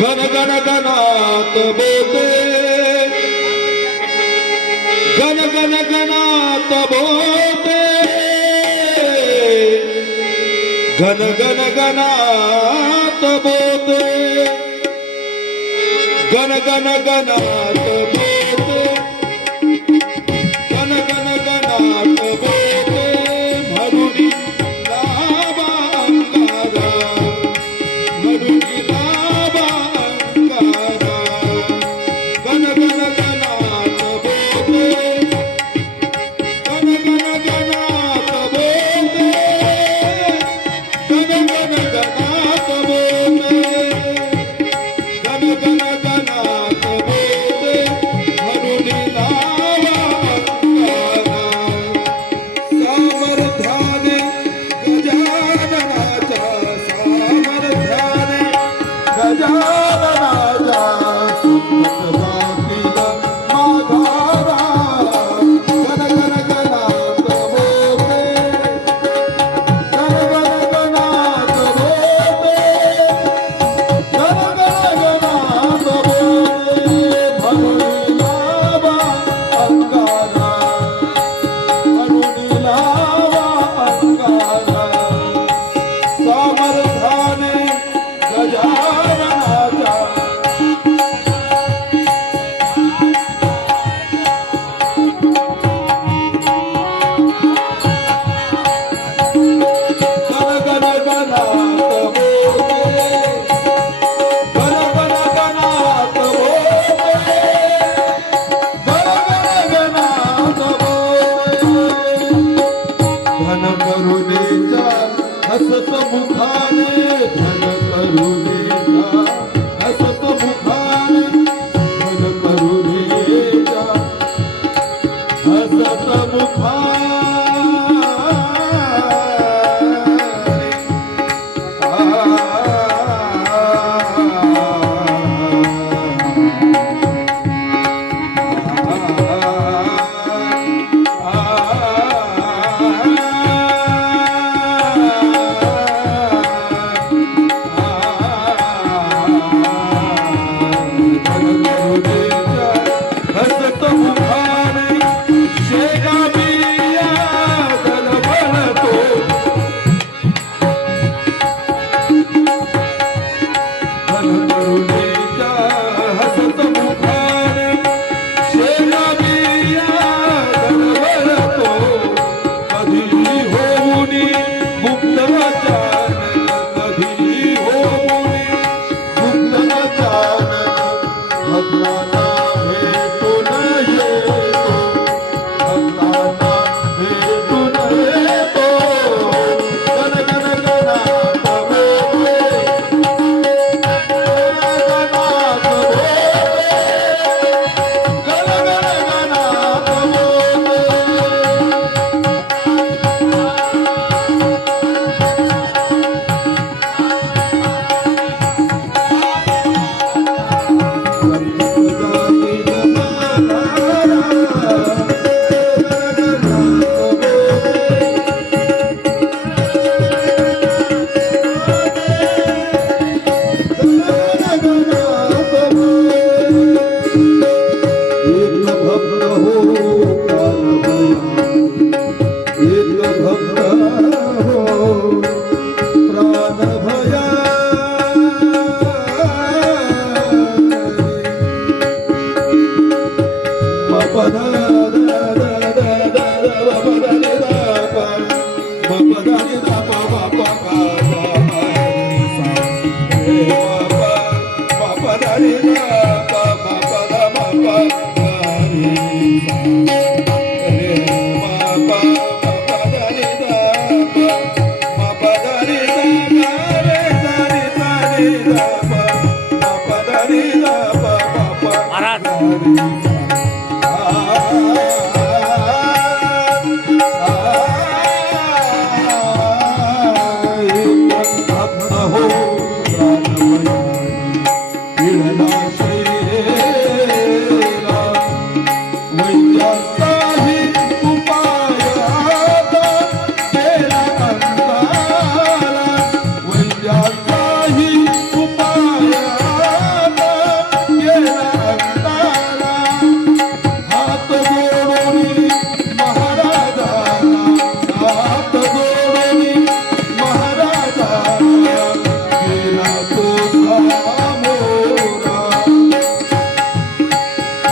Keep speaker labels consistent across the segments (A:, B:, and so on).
A: गण गण गणात बोले गण गण गणात बोले गण गण गणात बोले गण गण गणात हसत मुखाने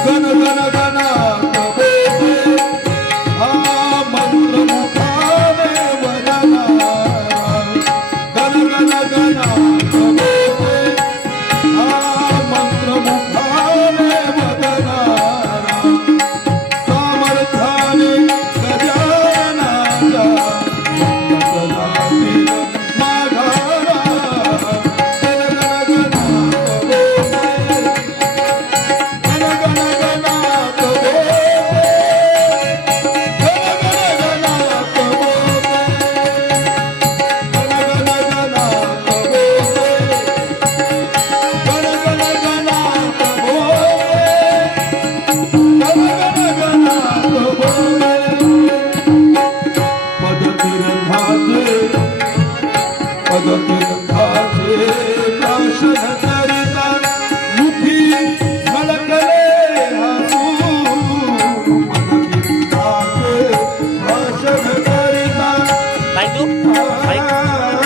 A: gonna, gonna, gonna. Mike.